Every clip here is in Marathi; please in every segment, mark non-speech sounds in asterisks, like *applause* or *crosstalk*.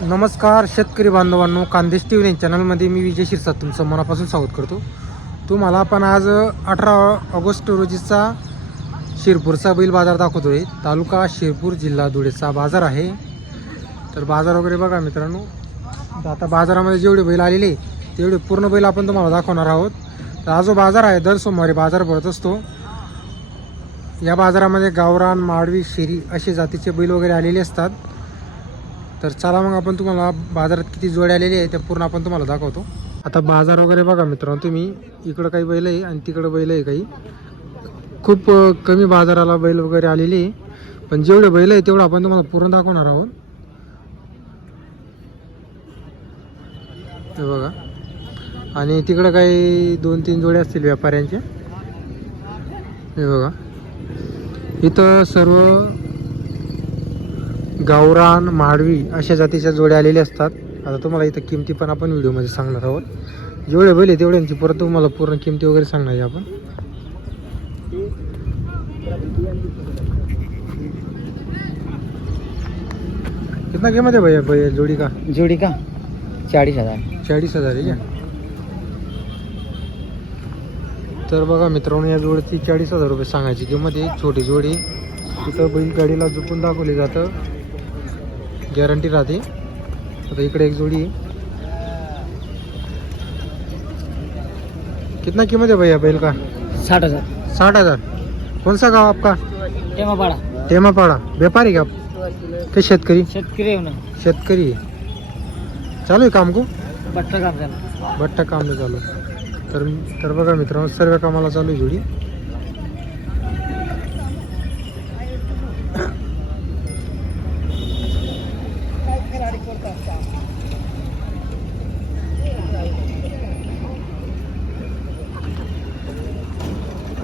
नमस्कार शेतकरी बांधवांनो कांदेश टी व्ही चॅनलमध्ये मी विजय शिरसाट तुमचं मनापासून स्वागत करतो. तुम्हाला आपण आज अठरा ऑगस्ट रोजीचा शिरपूरचा बैल बाजार दाखवतो आहे तालुका शिरपूर जिल्हा धुळेचा बाजार आहे. तर बाजार वगैरे बघा मित्रांनो. तर आता बाजारामध्ये जेवढे बैल आलेले तेवढे पूर्ण बैल आपण तुम्हाला दाखवणार आहोत. तर हा जो बाजार आहे दर सोमवारी बाजार भरत असतो. या बाजारामध्ये गावरान माडवी शेरी असे जातीचे बैल वगैरे आलेले असतात. तर चला मग आपण तुम्हाला बाजारात किती जोडे आलेले आहे ते पूर्ण आपण तुम्हाला दाखवतो. आता बाजार वगैरे बघा मित्रांनो तुम्ही इकडं काही बैल आहे आणि तिकडं बैल आहे काही. खूप कमी बाजाराला बैल वगैरे आलेले आहे. पण जेवढे बैल आहे तेवढं आपण तुम्हाला पूर्ण दाखवणार आहोत. हे बघा. आणि तिकडं काही दोन तीन जोडे असतील व्यापाऱ्यांचे. हे बघा. इथं सर्व गावरान माडवी अशा जातीच्या जोड्या आलेल्या असतात. आता तुम्हाला इथं किमती पण आपण व्हिडिओमध्ये सांगणार आहोत. जेवढे बैल आहे तेवढ्यांची परत तुम्हाला पूर्ण किमती वगैरे सांगणार आहे आपण. कितना किंमत आहे भैया भैया जोडी का? जोड़ी का? चाळीस हजार. चाळीस हजार आहे का? तर बघा मित्रांनो या जोडीची चाळीस हजार रुपये सांगायची किंमत आहे. छोटी जोडी. इथं बैल गाडीला झुपून दाखवली जातं. गॅरंटी राहते. आता इकडे एक जोडी. आहे कितना कीमत है भैया बैल का? साठ हजार. साठ हजार. कौन सा गाव आपका? टेमापाडा. टेमापाड़ा. व्यापारी का आप? के शेतकरी? शेतकरी आहे ना. शेतकरी. आहे चालू आहे काम को? बट्टा काम झालं. भट्टा काम नाही चालू. तर तर बघा मित्रांनो सर्व कामाला चालू आहे जोडी.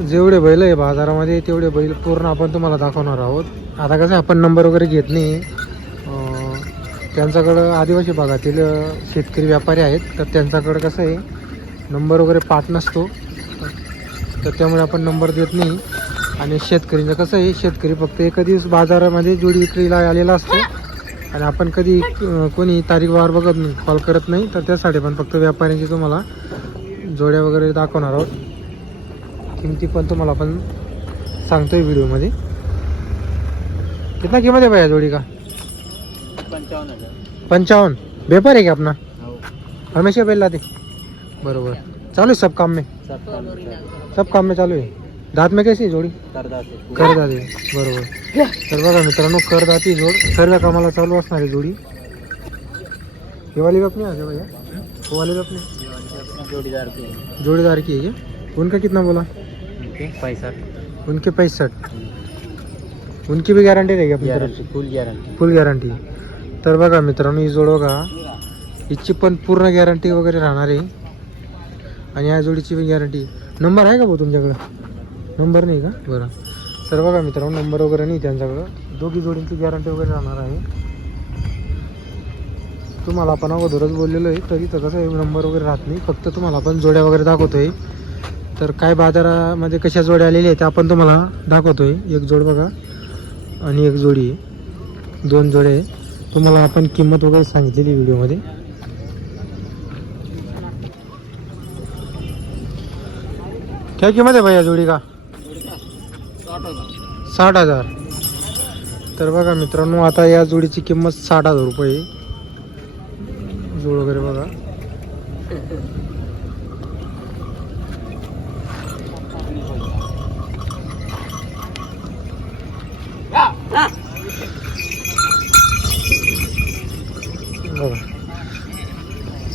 जेवढे बैल आहे बाजारामध्ये तेवढे बैल पूर्ण आपण तुम्हाला दाखवणार आहोत. आता कसं आहे, आपण नंबर वगैरे घेत नाही. त्यांच्याकडं आदिवासी भागातील शेतकरी व्यापारी आहेत. तर त्यांच्याकडं कसं आहे नंबर वगैरे पाठ नसतो. तर त्यामुळे आपण नंबर देत नाही. आणि शेतकरीचं कसं आहे शेतकरी फक्त एका बाजारामध्ये जोडी विक्रीला आलेला असतो. आणि आपण कधी कोणी तारीख वार बघत नाही कॉल करत नाही. तर त्यासाठी पण फक्त व्यापाऱ्यांची तुम्हाला जोड्या वगैरे दाखवणार आहोत. किमती पण तुम्हाला आपण सांगतोय व्हिडिओमध्ये. कितना किंमत है भैया जोड़ी का? पंचावन्न हजार. पंचावन व्यापार है क्या अपना हो. हमेशा बैल लाते. बरोबर. चालू है सब काम में? सब काम में चालू है दांत में कैसी है जोड़ी? करदाती. बरोबर. तर बघा मित्रांनो करदाती जोड. सर्व कामाला चालू असणारी जोडी. ये वाली भी अपनी आ भैया वाली अपनी जोडीदार जोड़ीदार की है क्या उनका कितना बोला? पैसा उनके पैंसठ. उनकी भी गारंटी तरफ से फुल गॅरंटी फुल गॅरंटी तर बघा मित्रांनो ही जोड बघा. हिची पण पूर्ण गॅरंटी वगैरे राहणार आहे. आणि या जोडीची पण गॅरंटी नंबर आहे का भाऊ तुमच्याकडं? नंबर नाही का? बरं. तर बघा मित्रांनो नंबर वगैरे नाही त्यांच्याकडं. दोघी जोडींची गॅरंटी वगैरे राहणार आहे. तुम्हाला आपण अगोदरच बोललेलो आहे तरी तर कसं नंबर वगैरे राहत नाही. फक्त तुम्हाला आपण जोड्या वगैरे दाखवतोय. तर काय बाजारामध्ये कशा जोड्या आलेल्या आहेत आपण तुम्हाला दाखवतोय. एक जोड बघा. आणि एक जोडी आहे. दोन जोडे आहे तुम्हाला आपण किंमत वगैरे सांगितलेली व्हिडिओमध्ये. काय किंमत आहे भैया जोडी का? साठ हजार. तर बघा मित्रांनो आता या जोडीची किंमत साठ हजार रुपये जोड वगैरे बघा.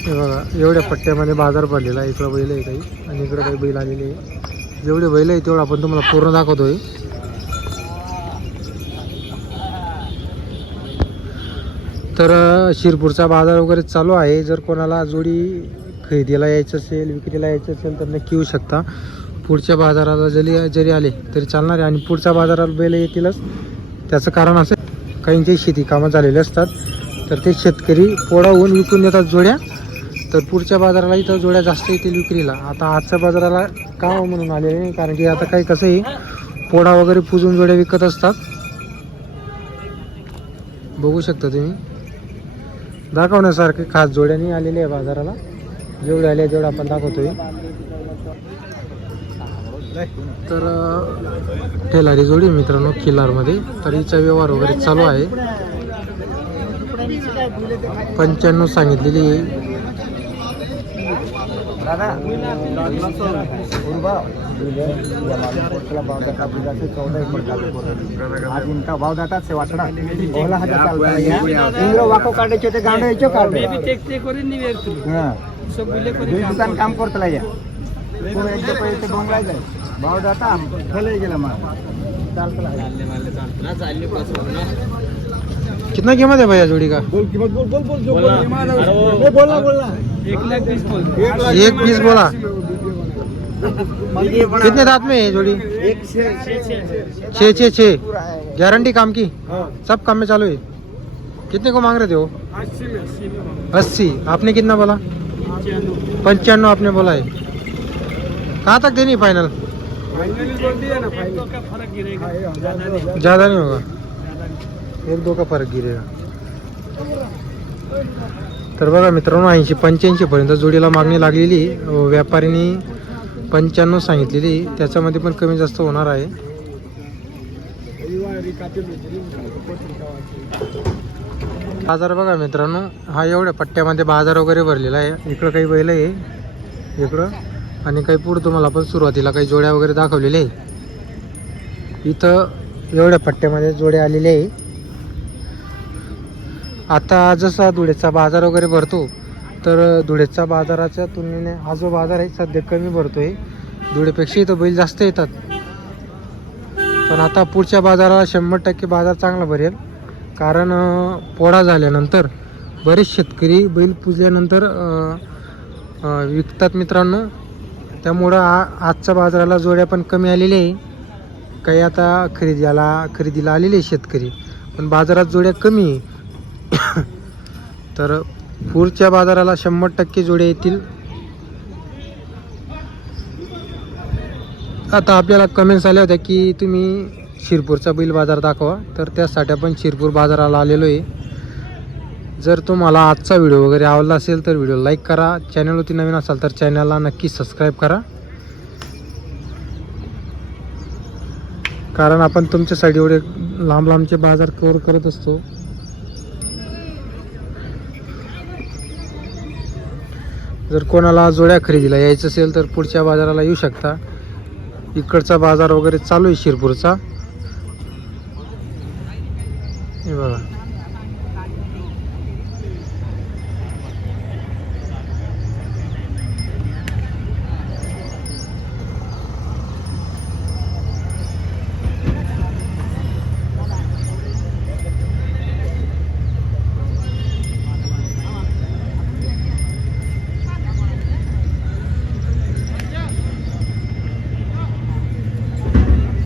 हे बघा एवढ्या पट्ट्यामध्ये बाजार पडलेला आहे. इकडं बैल आहे काही. आणि इकडं काही बैल आलेले आहे जेवढे बैल आहे तेवढं आपण तुम्हाला पूर्ण दाखवतोय. तर शिरपूरचा बाजार वगैरे चालू आहे. जर कोणाला जोडी खरेदीला यायचं असेल विक्रीला यायचं असेल तर नक्की येऊ शकता. पुढच्या बाजाराला जरी जरी आले तरी चालणार आहे. आणि पुढच्या बाजाराला बैल येतीलच. त्याचं कारण असं काहींचे शेती कामं झालेली असतात. तर ते शेतकरी पोडावून विकून देतात जोड्या. तर पुढच्या बाजाराला इथं जोड्या जास्त येतील विक्रीला. आता आजच्या बाजाराला का म्हणून आलेले नाही कारण की आता काही कसं आहे पोडा वगैरे पुजून जोड्या विकत असतात. बघू शकता तुम्ही. दाखवण्यासारखे खास जोड्याने आलेले आहे बाजाराला. जेवढे आले तेवढं आपण दाखवतोय. तर ठेलारी जोडी मित्रांनो किल्लारमध्ये तर हिचा व्यवहार वगैरे चालू आहे. पंच्याण्णव सांगितलेली आहे. दादा आज इनका भाव जातात से वाटडा ओला हजार चालता इंग्र वाको काढायचे ते गांडो यायचो काढतो हां दुई दुकान काम करतला या तो एक पैसे डोंगराय जाय भाव जाता फले गेला मग कितना कीमत है भैया जोड़ी का? बोल किंमत बोल बोल बोल जो बोल बोल ना बोल ना। एक बीस पीस बोला? कितने दांत में है जोड़ी? छः छः छः गारंटी काम की? सब काम में चालू है? कितने को मांग रहे थे वो? अस्सी आपने कितना बोला? पंचानवे आपने बोला है। कहाँ तक देनी फाइनल ज़्यादा नहीं होगा। एक दो का फ़र्क गिरेगा। तर बघा मित्रांनो ऐंशी पंच्याऐंशीपर्यंत जोडीला मागणी लागलेली. आहे. व्यापाऱ्यांनी पंच्याण्णव सांगितलेली. त्याच्यामध्ये पण कमी जास्त होणार आहे. बाजार बघा मित्रांनो हा एवढ्या पट्ट्यामध्ये बाजार वगैरे भरलेला आहे. इकडं काही बैल आहे. इकडं. आणि काही पुढं तुम्हाला पण सुरुवातीला काही जोड्या वगैरे दाखवलेल्या आहे. इथं एवढ्या पट्ट्यामध्ये जोड्या आलेल्या आहे. आता जसा धुळेचा बाजार वगैरे भरतो तर धुळेचा बाजाराच्या तुलनेने हा जो बाजार आहे सध्या कमी भरतो आहे धुळेपेक्षा इथं बैल जास्त येतात. पण आता पुढच्या बाजाराला शंभर टक्के बाजार चांगला भरेल. कारण पोळा झाल्यानंतर बरेच शेतकरी बैल पुजल्यानंतर विकतात मित्रांनो. त्यामुळं आ आजच्या बाजाराला जोड्या पण कमी आलेल्या आहे. काही आता खरेदीला खरेदीला आलेले आहे शेतकरी. पण बाजारात जोड्या कमी आहे. *coughs* तर पुढच्या बाजाराला शंभर टक्के जोड्या येतील. आता आपल्याला कमेंट्स आल्या होत्या की तुम्ही शिरपूरचा बैल बाजार दाखवा. तर त्यासाठी आपण शिरपूर बाजाराला आलेलो आहे. जर तुम्हाला आजचा व्हिडिओ वगैरे आवडला असेल तर व्हिडिओ लाईक करा. चॅनलवरती नवीन असाल तर चॅनलला नक्की सबस्क्राईब करा. कारण आपण तुमच्यासाठी एवढे लांब लांबचे बाजार कवर करत असतो. जर कोणाला जोड्या खरेदीला यायचं असेल तर पुढच्या बाजाराला येऊ शकता. इकडचा बाजार वगैरे चालू आहे शिरपूरचा. हे बघा.